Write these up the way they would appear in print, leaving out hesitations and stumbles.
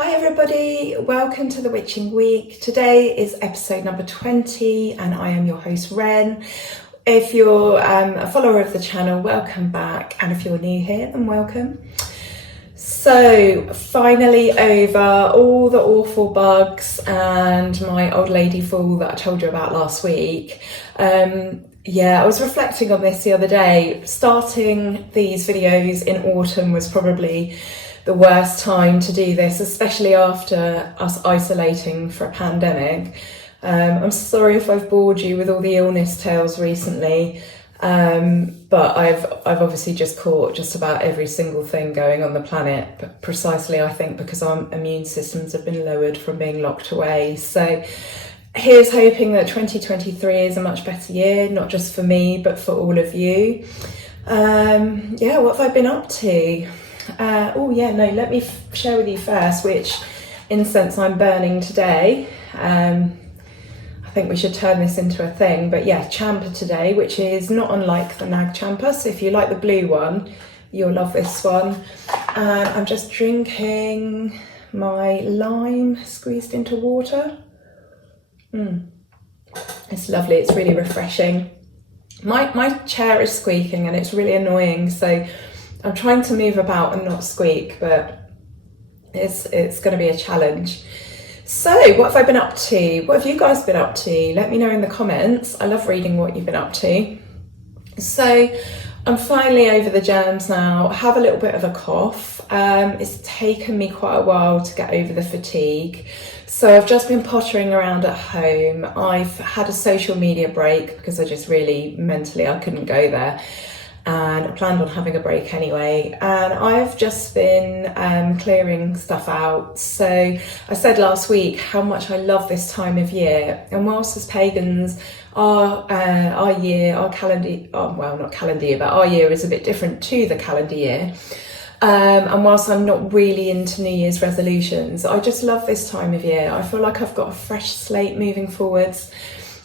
Hi everybody, welcome to the Witching Week. Today is episode number 20 and I am your host Ren. If you're a follower of the channel, welcome back, and if you're new here, then welcome. So finally over all the awful bugs and my old lady fall that I told you about last week. I was reflecting on this the other day. Starting these videos in autumn was probably the worst time to do this, especially after us isolating for a pandemic. I'm sorry if I've bored you with all the illness tales recently, but I've obviously just caught just about every single thing going on the planet, but precisely I think because our immune systems have been lowered from being locked away. So here's hoping that 2023 is a much better year, not just for me, but for all of you. What have I been up to? Let me share with you first which incense I'm burning today. I think we should turn this into a thing, but yeah, champa today, which is not unlike the nag champa. So if you like the blue one, you'll love this one. And I'm just drinking my lime squeezed into water. It's lovely, it's really refreshing. My chair is squeaking and it's really annoying, so I'm trying to move about and not squeak, but it's going to be a challenge. So what have I been up to? What have you guys been up to? Let me know in the comments. I love reading what you've been up to. So I'm finally over the germs now. I have a little bit of a cough. It's taken me quite a while to get over the fatigue. So I've just been pottering around at home. I've had a social media break because I just really mentally I couldn't go there. And I planned on having a break anyway, and I've just been clearing stuff out. So I said last week how much I love this time of year, and whilst as pagans our calendar year is a bit different to the calendar year, and whilst I'm not really into New Year's resolutions, I just love this time of year. I feel like I've got a fresh slate moving forwards.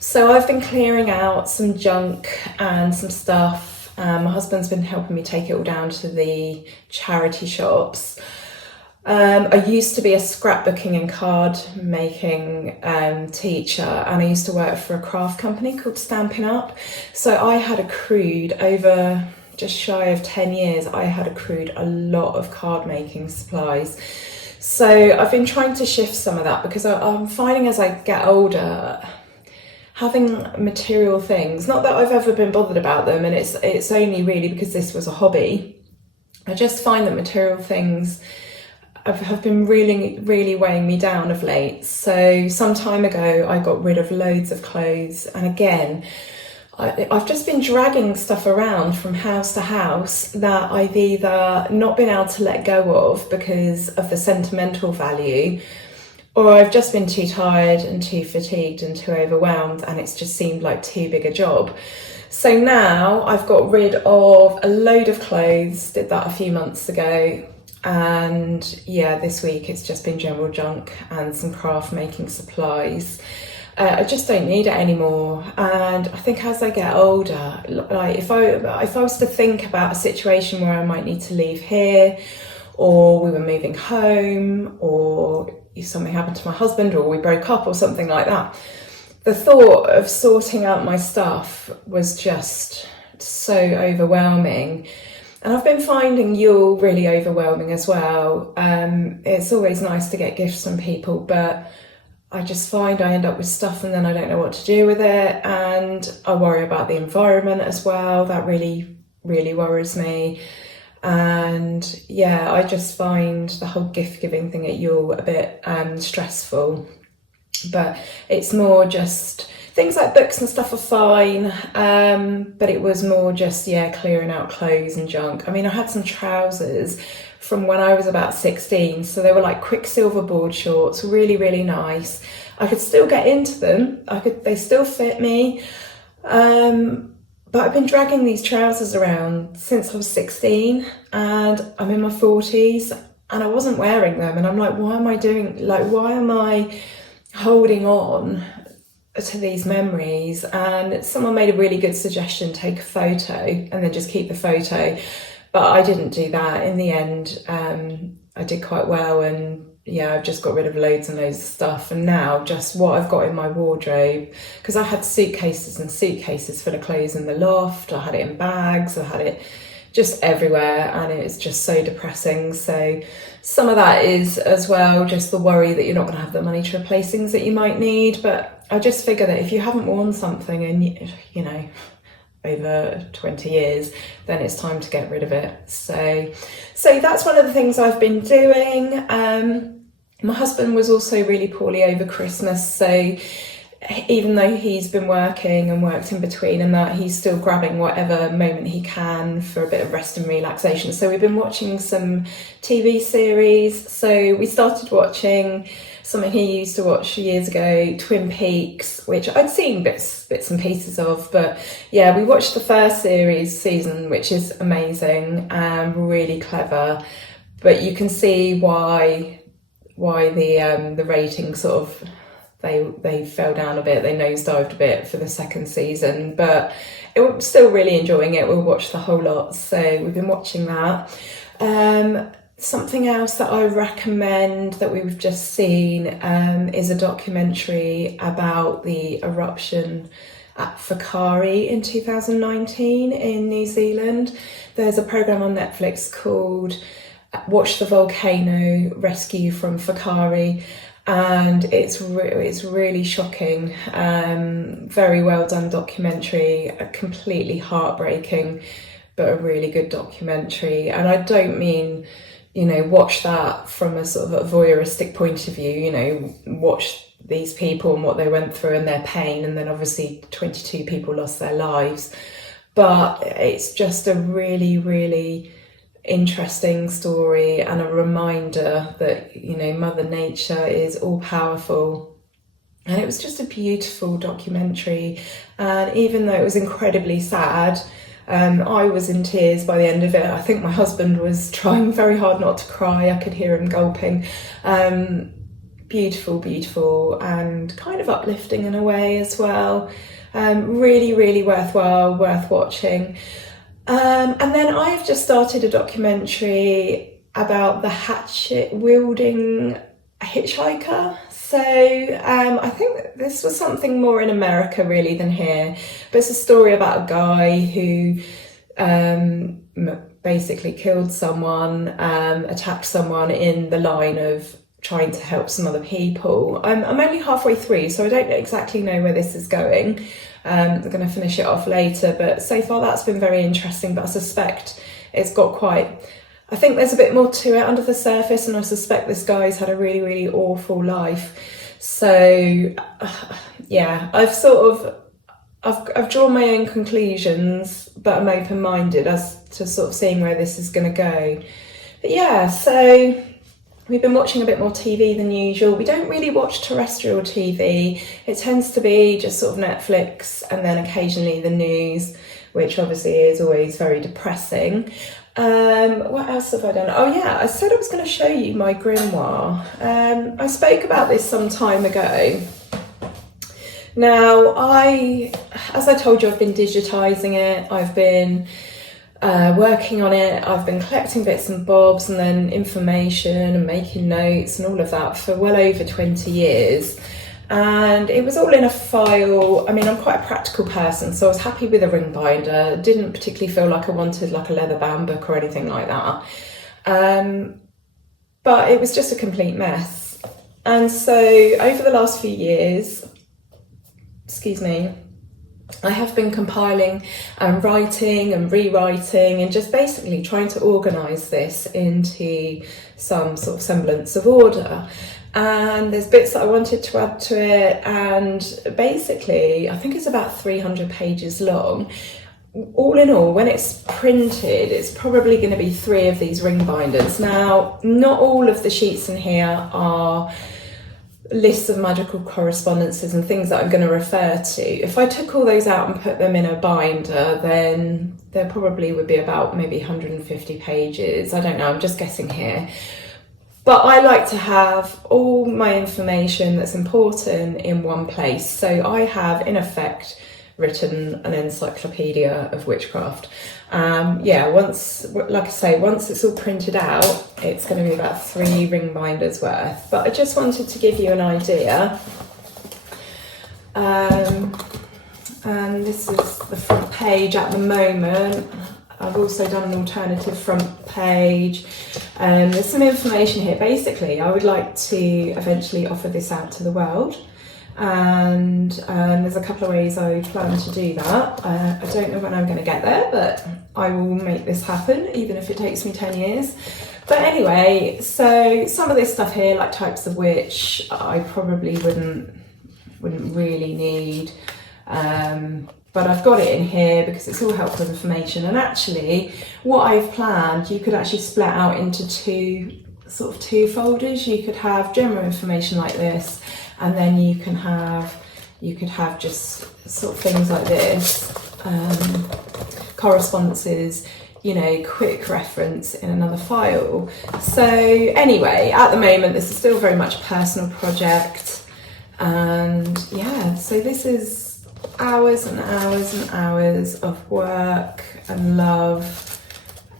So I've been clearing out some junk and some stuff. My husband's been helping me take it all down to the charity shops. I used to be a scrapbooking and card making teacher, and I used to work for a craft company called Stampin' Up. So I had accrued over just shy of 10 years, I had accrued a lot of card making supplies. So I've been trying to shift some of that because I'm finding as I get older, having material things, not that I've ever been bothered about them, and it's only really because this was a hobby. I just find that material things have been really, really weighing me down of late. So some time ago, I got rid of loads of clothes. And again, I've just been dragging stuff around from house to house that I've either not been able to let go of because of the sentimental value, or I've just been too tired and too fatigued and too overwhelmed, and it's just seemed like too big a job. So now I've got rid of a load of clothes, did that a few months ago, and yeah, this week it's just been general junk and some craft making supplies. I just don't need it anymore. And I think as I get older, like if I was to think about a situation where I might need to leave here, or we were moving home, or if something happened to my husband, or we broke up or something like that, the thought of sorting out my stuff was just so overwhelming. And I've been finding Yule really overwhelming as well. It's always nice to get gifts from people, but I just find I end up with stuff and then I don't know what to do with it. And I worry about the environment as well. That really, really worries me. And yeah, I just find the whole gift giving thing at Yule a bit stressful. But it's more just things like books and stuff are fine, but it was more just clearing out clothes and junk. I mean, I had some trousers from when I was about 16, so they were like Quicksilver board shorts, really, really nice. I could still get into them. They still fit me. But I've been dragging these trousers around since I was 16, and I'm in my 40s and I wasn't wearing them. And I'm like, why am I holding on to these memories? And someone made a really good suggestion, take a photo and then just keep the photo. But I didn't do that. In the end, I did quite well and yeah, I've just got rid of loads and loads of stuff, and now just what I've got in my wardrobe, because I had suitcases and suitcases full of clothes in the loft, I had it in bags, I had it just everywhere, and it's just so depressing. So some of that is as well just the worry that you're not going to have the money to replace things that you might need, but I just figure that if you haven't worn something in, you know, over 20 years, then it's time to get rid of it. So that's one of the things I've been doing. My husband was also really poorly over Christmas, so even though he's been working and worked in between and that, he's still grabbing whatever moment he can for a bit of rest and relaxation. So we've been watching some TV series. So we started watching something he used to watch years ago, Twin Peaks, which I'd seen bits and pieces of, but yeah, we watched the first season, which is amazing and really clever, but you can see why the rating sort of they fell down a bit, they nosedived a bit for the second season, but we're still really enjoying it. We'll watch the whole lot, so we've been watching that. Something else that I recommend that we've just seen is a documentary about the eruption at Whakaari in 2019 in New Zealand. There's a programme on Netflix called Watch the Volcano Rescue from Whakaari, and it's really shocking. Very well done documentary, completely heartbreaking, but a really good documentary. And I don't mean, you know, watch that from a sort of a voyeuristic point of view, you know, watch these people and what they went through and their pain, and then obviously 22 people lost their lives. But it's just a really, really interesting story and a reminder that, you know, Mother Nature is all powerful. And it was just a beautiful documentary. And even though it was incredibly sad, I was in tears by the end of it. I think my husband was trying very hard not to cry. I could hear him gulping. Beautiful, and kind of uplifting in a way as well. Really, really worth watching. And then I've just started a documentary about the hatchet-wielding hitchhiker. So I think this was something more in America really than here, but it's a story about a guy who basically killed someone, attacked someone in the line of trying to help some other people. I'm only halfway through, so I don't exactly know where this is going. I'm going to finish it off later, but so far that's been very interesting, but I suspect it's got I think there's a bit more to it under the surface, and I suspect this guy's had a really, really awful life. So yeah, I've drawn my own conclusions, but I'm open-minded as to sort of seeing where this is going to go. But yeah, so we've been watching a bit more TV than usual. We don't really watch terrestrial TV. It tends to be just sort of Netflix and then occasionally the news, which obviously is always very depressing. What else have I done? Oh yeah, I said I was going to show you my grimoire. I spoke about this some time ago. Now, as I told you, I've been digitising it. I've been working on it. I've been collecting bits and bobs and then information and making notes and all of that for well over 20 years. And it was all in a file. I mean, I'm quite a practical person, so I was happy with a ring binder. Didn't particularly feel like I wanted like a leather bound book or anything like that. But it was just a complete mess. And so over the last few years, I have been compiling and writing and rewriting and just basically trying to organise this into some sort of semblance of order. And there's bits that I wanted to add to it, and basically I think it's about 300 pages long. All in all, when it's printed, it's probably going to be 3 of these ring binders. Now, not all of the sheets in here are lists of magical correspondences and things that I'm going to refer to. If I took all those out and put them in a binder, then there probably would be about maybe 150 pages. I don't know, I'm just guessing here. But I like to have all my information that's important in one place. So I have, in effect, written an encyclopedia of witchcraft. Yeah, once, like I say, once it's all printed out, it's going to be about 3 ring binders worth. But I just wanted to give you an idea. And this is the front page at the moment. I've also done an alternative front page. There's some information here. Basically, I would like to eventually offer this out to the world. And there's a couple of ways I plan to do that. I don't know when I'm going to get there, but I will make this happen, even if it takes me 10 years. But anyway, so some of this stuff here, like types of witch, I probably wouldn't really need. But I've got it in here because it's all helpful information. And actually, what I've planned, you could actually split out into two folders. You could have general information like this, and then you could have just sort of things like this, correspondences, you know, quick reference in another file. So anyway, at the moment, this is still very much a personal project. And yeah, so this is hours and hours and hours of work and love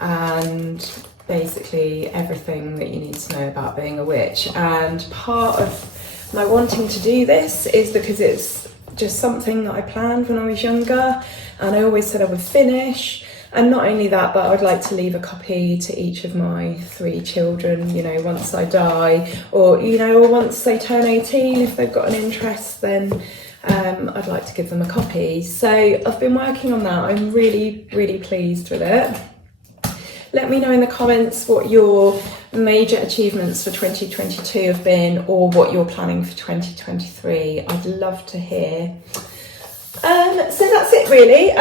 and basically everything that you need to know about being a witch. And part of my wanting to do this is because it's just something that I planned when I was younger, and I always said I would finish. And not only that, but I'd like to leave a copy to each of my 3 children, you know, once I die, or, you know, or once they turn 18, if they've got an interest, then I'd like to give them a copy. So I've been working on that. I'm really, really pleased with it. Let me know in the comments what your major achievements for 2022 have been, or what you're planning for 2023. I'd love to hear. So that's it really.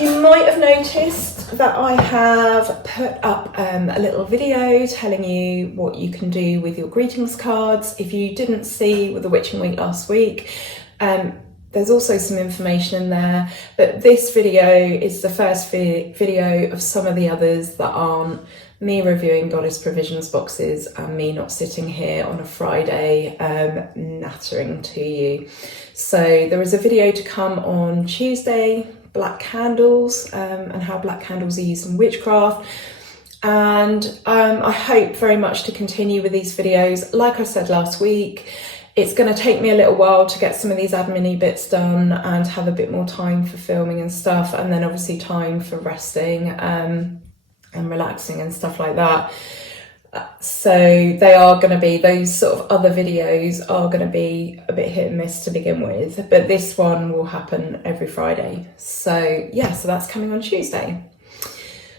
You might have noticed that I have put up a little video telling you what you can do with your greetings cards. If you didn't see with the Witching Week last week, there's also some information in there, but this video is the first video of some of the others that aren't me reviewing Goddess Provisions boxes and me not sitting here on a Friday nattering to you. So there is a video to come on Tuesday, black candles, and how black candles are used in witchcraft. And I hope very much to continue with these videos. Like I said last week, it's going to take me a little while to get some of these admin-y bits done and have a bit more time for filming and stuff, and then obviously time for resting and relaxing and stuff like that. So they are going to be, those sort of other videos are going to be a bit hit and miss to begin with, but this one will happen every Friday. So yeah, so that's coming on Tuesday.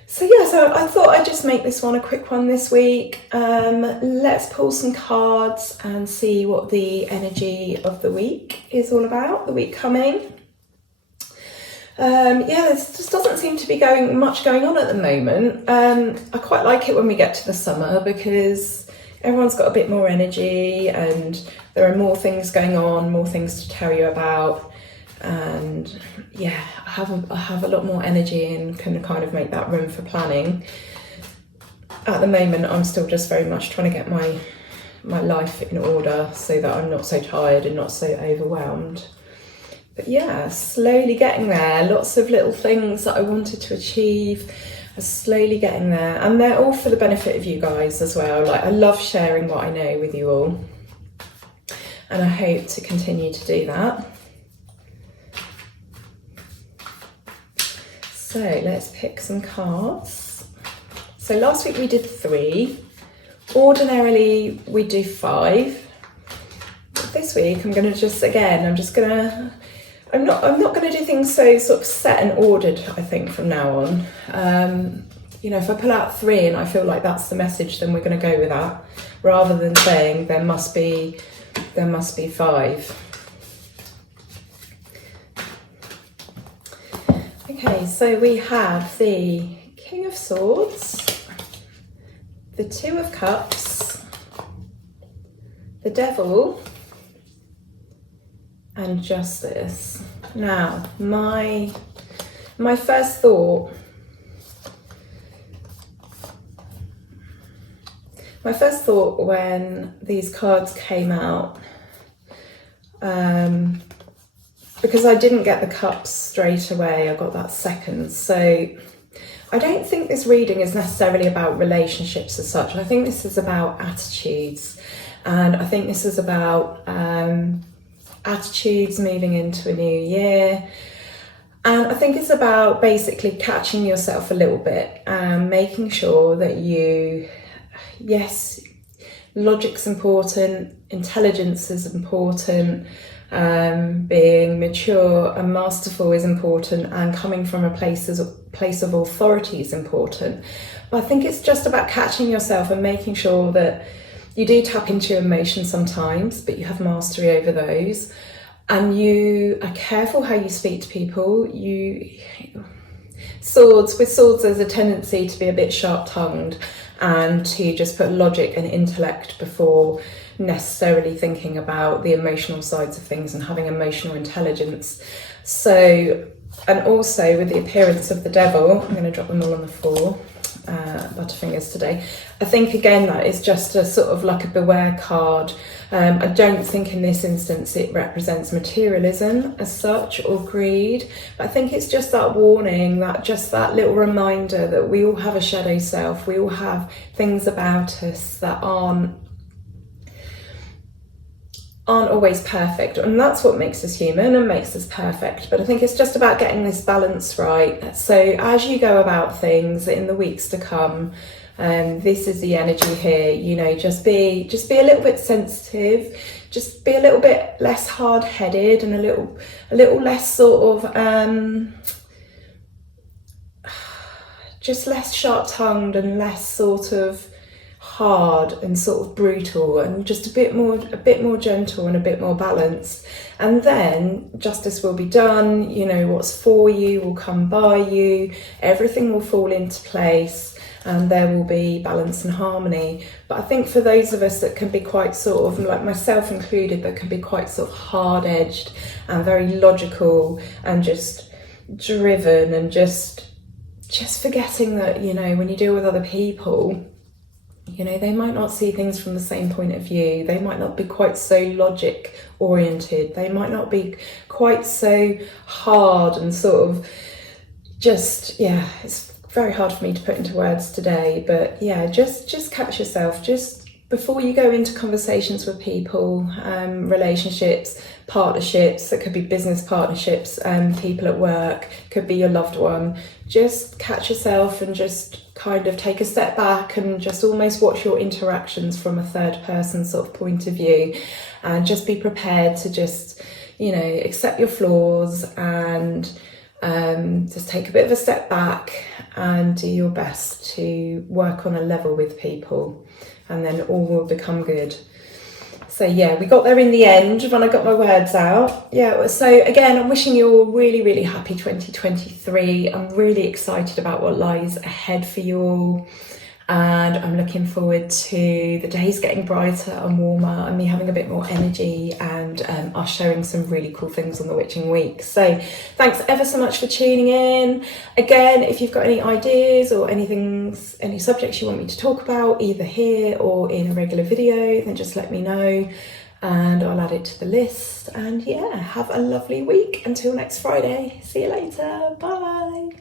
So yeah, so I thought I'd just make this one a quick one this week. Let's pull some cards and see what the energy of the week is all about, the week coming. Yeah, there just doesn't seem to be much going on at the moment. I quite like it when we get to the summer because everyone's got a bit more energy and there are more things going on, more things to tell you about. And yeah, I have a lot more energy and can kind of make that room for planning. At the moment, I'm still just very much trying to get my life in order so that I'm not so tired and not so overwhelmed. But yeah, slowly getting there. Lots of little things that I wanted to achieve are slowly getting there, and they're all for the benefit of you guys as well. Like, I love sharing what I know with you all, and I hope to continue to do that. So let's pick some cards. So last week we did 3. Ordinarily we do 5. But this week I'm going to just, again, I'm not going to do things so sort of set and ordered, I think, from now on. You know, if I pull out 3 and I feel like that's the message, then we're going to go with that, rather than saying there must be 5. Okay, so we have the King of Swords, the 2 of Cups, the Devil, and Justice. Now, my first thought when these cards came out, I because I didn't get the cups straight away, I got that second. So I don't think this reading is necessarily about relationships as such. I think this is about attitudes, and I think this is about attitudes moving into a new year. And I think it's about basically catching yourself a little bit and making sure that yes, logic's important, intelligence is important, being mature and masterful is important, and coming from a place of authority is important. But I think it's just about catching yourself and making sure that you do tap into your emotions sometimes, but you have mastery over those. And you are careful how you speak to people. With swords, there's a tendency to be a bit sharp-tongued and to just put logic and intellect before necessarily thinking about the emotional sides of things and having emotional intelligence. So, and also with the appearance of the devil, I'm going to drop them all on the floor, butterfingers today. I think again that is just a sort of like a beware card. I don't think in this instance it represents materialism as such or greed, but I think it's just that warning, that little reminder that we all have a shadow self, we all have things about us that aren't always perfect, and that's what makes us human and makes us perfect. But I think it's just about getting this balance right. So as you go about things in the weeks to come, this is the energy here, you know, just be a little bit sensitive, just be a little bit less hard-headed and a little less sort of just less sharp-tongued and less sort of hard and sort of brutal, and just a bit more gentle and a bit more balanced. And then justice will be done, you know, what's for you will come by you, everything will fall into place, and there will be balance and harmony. But I think for those of us that can be quite sort of, like myself included, that can be quite sort of hard-edged and very logical and just driven, and just forgetting that, you know, when you deal with other people, you know, they might not see things from the same point of view. They might not be quite so logic oriented. They might not be quite so hard and sort of just, yeah, it's very hard for me to put into words today, but yeah, just catch yourself. Just before you go into conversations with people, relationships, partnerships, that could be business partnerships, people at work, could be your loved one, just catch yourself and just kind of take a step back and just almost watch your interactions from a third person sort of point of view, and just be prepared to just, you know, accept your flaws and just take a bit of a step back and do your best to work on a level with people, and then all will become good. So yeah, we got there in the end when I got my words out. Yeah, so again, I'm wishing you all really, really happy 2023. I'm really excited about what lies ahead for you all. And I'm looking forward to the days getting brighter and warmer and me having a bit more energy, and us sharing some really cool things on the Witching Week. So thanks ever so much for tuning in. Again, if you've got any ideas or any subjects you want me to talk about, either here or in a regular video, then just let me know and I'll add it to the list. And yeah, have a lovely week until next Friday. See you later. Bye.